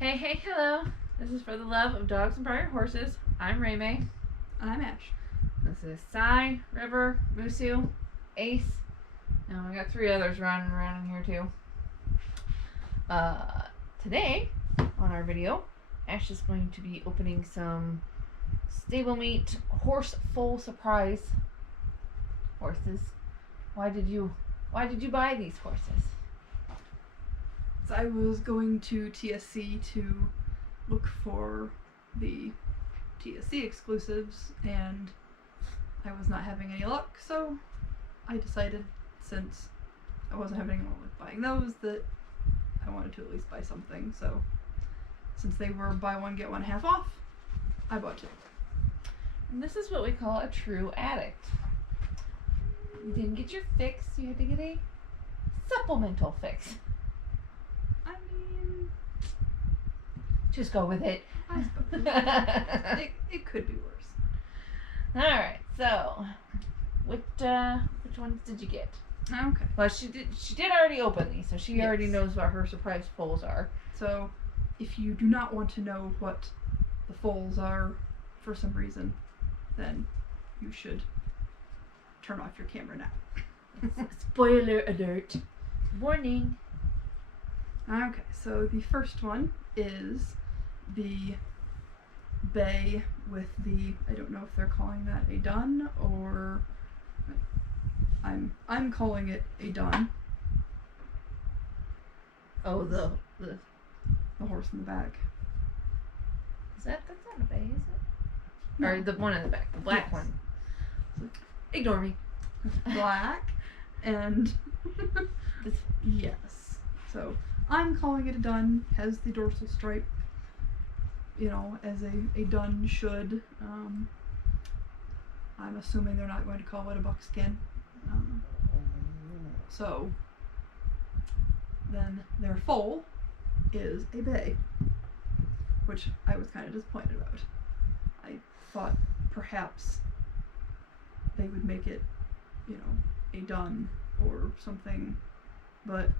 Hey, hello. This is for the love of dogs and Breyer horses. I'm Ray May. And I'm Ash. This is Sai, River, Musu, Ace. And we got 3 others running around in here too. Today, on our video, Ash is going to be opening some Stablemate Horse Foal Surprise horses. Why did you buy these horses? So I was going to TSC to look for the TSC exclusives, and I was not having any luck, so I decided, since I wasn't having any luck with buying those, that I wanted to at least buy something. So since they were buy one get one half off, I bought 2. And this is what we call a true addict. You didn't get your fix, you had to get a supplemental fix. I mean, just go with it. I suppose. it could be worse. Alright, so which ones did you get? Okay. Well, she did already open these, so she already knows what her surprise foals are. So if you do not want to know what the foals are for some reason, then you should turn off your camera now. Spoiler alert. Warning. Okay, so the first one is the bay with the, I don't know if they're calling that a dun or I'm calling it a dun. Oh, the horse in the back. That's not a bay, is it? No. Or the one in the back, the black one. Ignore me. Black and yes. So I'm calling it a dun, has the dorsal stripe, as a dun should. I'm assuming they're not going to call it a buckskin. So then their foal is a bay, which I was kind of disappointed about. I thought perhaps they would make it, a dun or something, but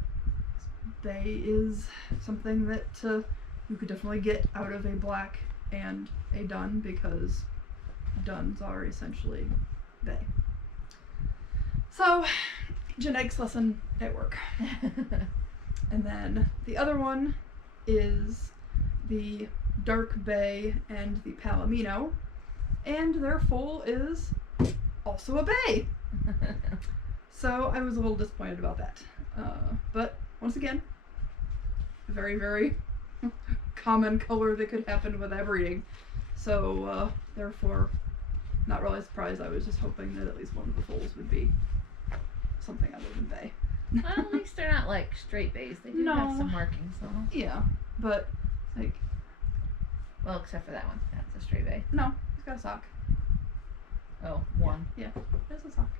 bay is something that you could definitely get out of a black and a dun, because duns are essentially bay. So, genetics lesson at work. And then the other one is the dark bay and the palomino, and their foal is also a bay. So I was a little disappointed about that. But once again, a very, very common color that could happen with that breeding. So therefore, not really surprised. I was just hoping that at least one of the foals would be something other than bay. Well, at least they're not like straight bays. They do have some markings on them. Yeah, but like, well, except for that one. That's a straight bay. No, it's got a sock. Oh, one. Yeah, there's a sock.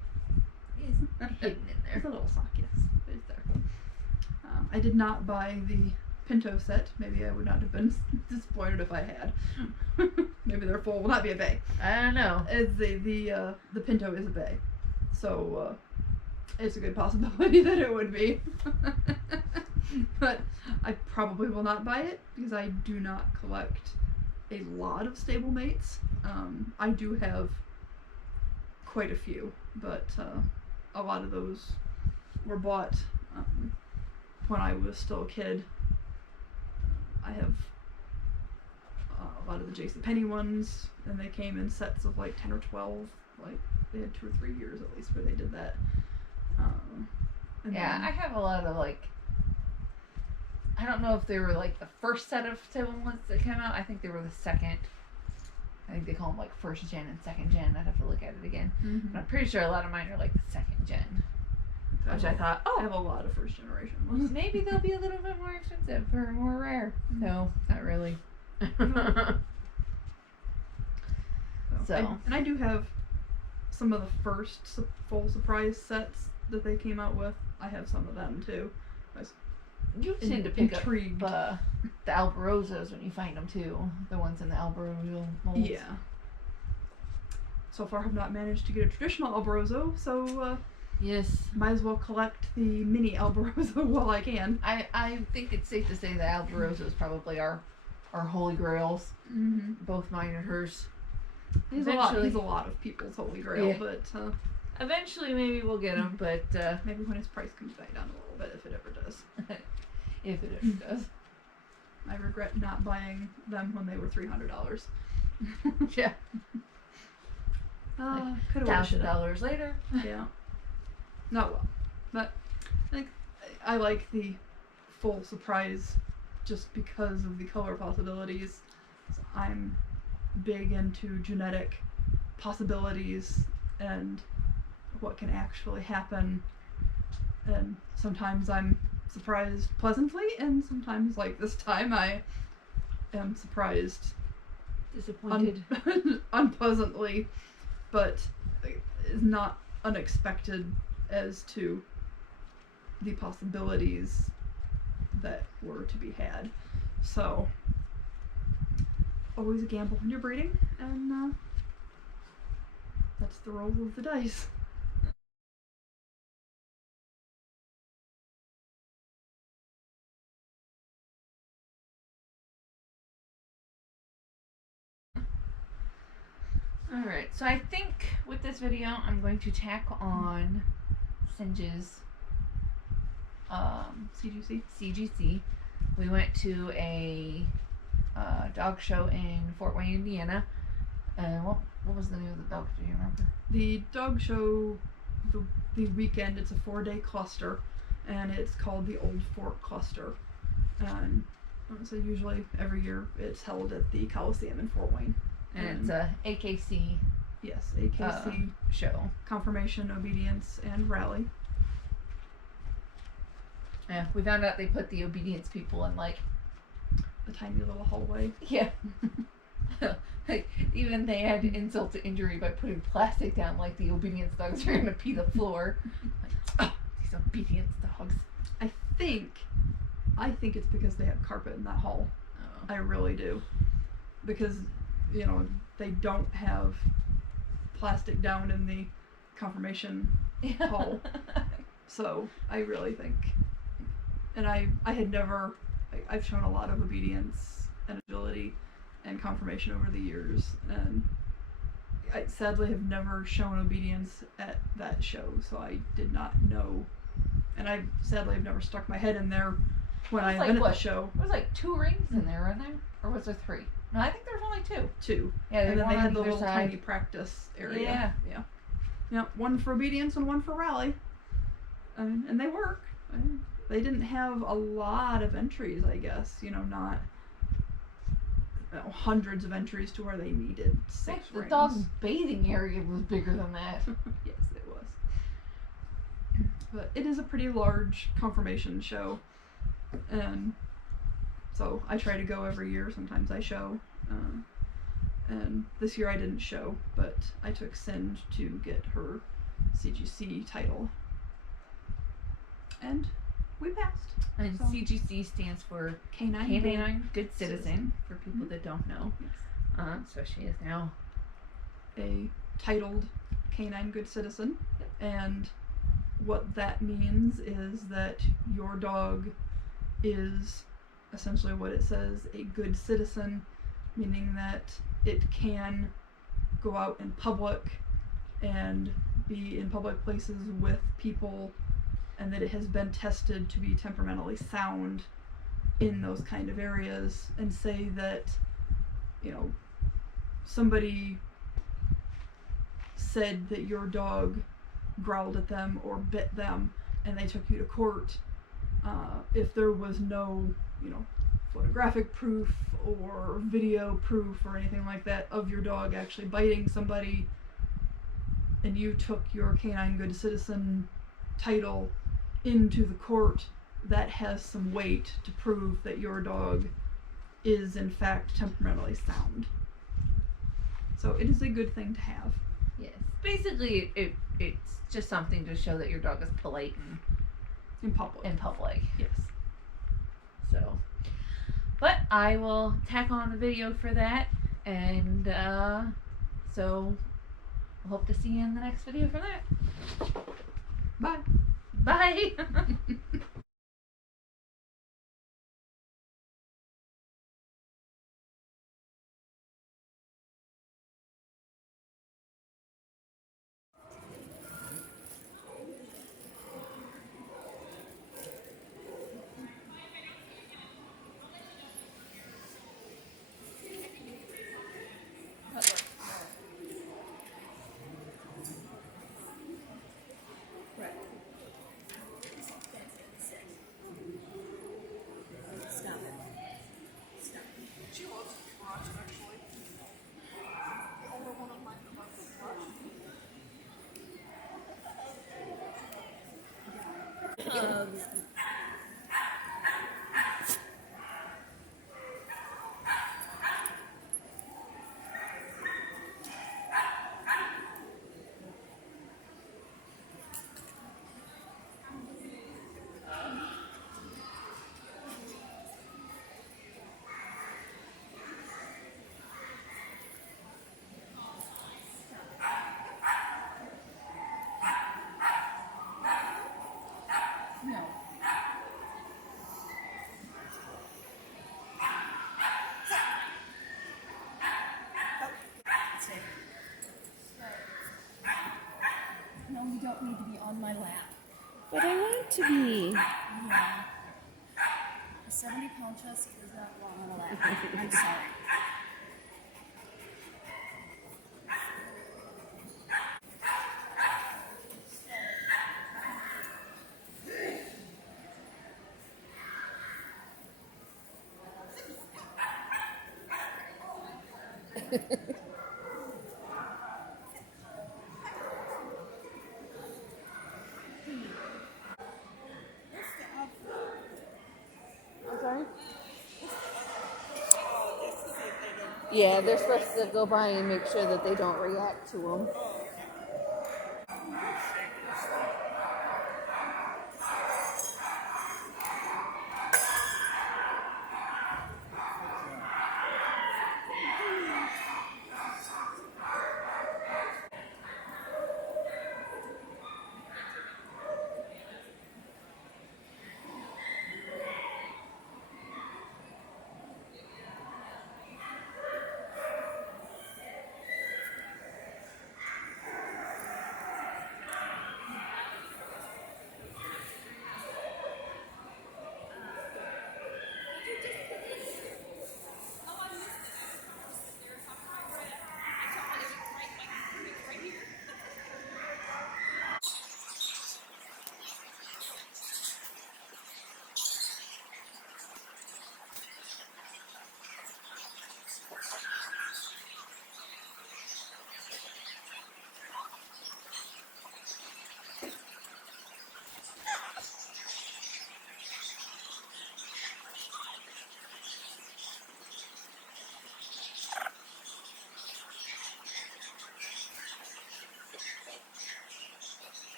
It's hidden in there. It's a little sock, yes. It's there. I did not buy the Pinto set. Maybe I would not have been disappointed if I had. Maybe their foal will not be a bay. I don't know. It's the Pinto is a bay, so it's a good possibility that it would be. But I probably will not buy it because I do not collect a lot of stablemates. I do have quite a few, but a lot of those were bought when I was still a kid. I have a lot of the JCPenney ones, and they came in sets of like 10 or 12. Like they had 2 or 3 years at least where they did that. Yeah, I have a lot of like, I don't know if they were like the first set of Stablemates that came out. I think they were the second. I think they call them like first gen and second gen. I'd have to look at it again. Mm-hmm. But I'm pretty sure a lot of mine are like the second gen. Which I thought, I have a lot of first generation ones. Maybe they'll be a little bit more expensive or more rare. Mm-hmm. No, not really. I do have some of the first full surprise sets that they came out with. I have some of them too. You tend to pick intrigued. up the Albarozos when you find them too. The ones in the Albarozo molds. Yeah. So far, I've not managed to get a traditional Albarozo, so Yes. Might as well collect the mini Albarosa while I can. I think it's safe to say that Albarosa is probably our holy grails. Mm-hmm. Both mine and hers. He's a lot of people's holy grail, yeah. but eventually maybe we'll get him, but maybe when his price comes back down a little bit, if it ever does. if it ever does. I regret not buying them when they were $300. Yeah. Could have $1,000 later. Yeah. Not well, but I like the full surprise just because of the color possibilities. So I'm big into genetic possibilities and what can actually happen, and sometimes I'm surprised pleasantly, and sometimes, like this time, I am surprised disappointed unpleasantly, but is not unexpected as to the possibilities that were to be had. So always a gamble when you're breeding, and that's the roll of the dice. Alright, so I think with this video I'm going to tack on Singe's CGC. We went to a dog show in Fort Wayne, Indiana. What was the name of the dog show? Do you remember? The dog show, the weekend, it's a 4-day cluster, and it's called the Old Fort Cluster. And so usually every year it's held at the Coliseum in Fort Wayne. And it's a AKC. Yes, AKC show. Confirmation, Obedience, and Rally. Yeah, we found out they put the obedience people in like a tiny little hallway. Yeah. Like, even they had insult to injury by putting plastic down like the obedience dogs are gonna pee the floor. Like, oh, these obedience dogs. I think it's because they have carpet in that hall. Oh. I really do. Because, you know, they don't have plastic down in the confirmation hall. So I really think, and I had never, I've shown a lot of obedience and agility and confirmation over the years, and I sadly have never shown obedience at that show, so I did not know, and I sadly have never stuck my head in there when I've been at the show. There was like 2 rings in there, weren't there? Or was there 3? No, I think there was only 2. 2. Yeah, and then they had the little side. tiny practice area. Yeah. Yeah. Yeah, one for obedience and one for rally. And they work. They didn't have a lot of entries, I guess. You know, not hundreds of entries to where they needed 6 rings. The dog's bathing area was bigger than that. Yes, it was. But it is a pretty large confirmation show. And so I try to go every year. Sometimes I show. And this year I didn't show, but I took Singe to get her CGC title. And we passed. And so, CGC stands for Canine Good Citizen, for people that don't know. Yes. So she is now a titled Canine Good Citizen. Yep. And what that means is that your dog is essentially what it says, a good citizen, meaning that it can go out in public and be in public places with people, and that it has been tested to be temperamentally sound in those kind of areas, and say that, you know, somebody said that your dog growled at them or bit them and they took you to court, if there was no, you know, photographic proof or video proof or anything like that of your dog actually biting somebody, and you took your Canine Good Citizen title into the court, that has some weight to prove that your dog is in fact temperamentally sound. So it is a good thing to have. Yes. Basically, it's just something to show that your dog is polite in public. Yes. So, but I will tack on the video for that, and so I hope to see you in the next video for that. Bye. Bye. No, you don't need to be on my lap. But I want to be. Yeah. A 70-pound chest is not long on a lap. I'm sorry. I'm sorry? Yeah, they're supposed to go by and make sure that they don't react to them.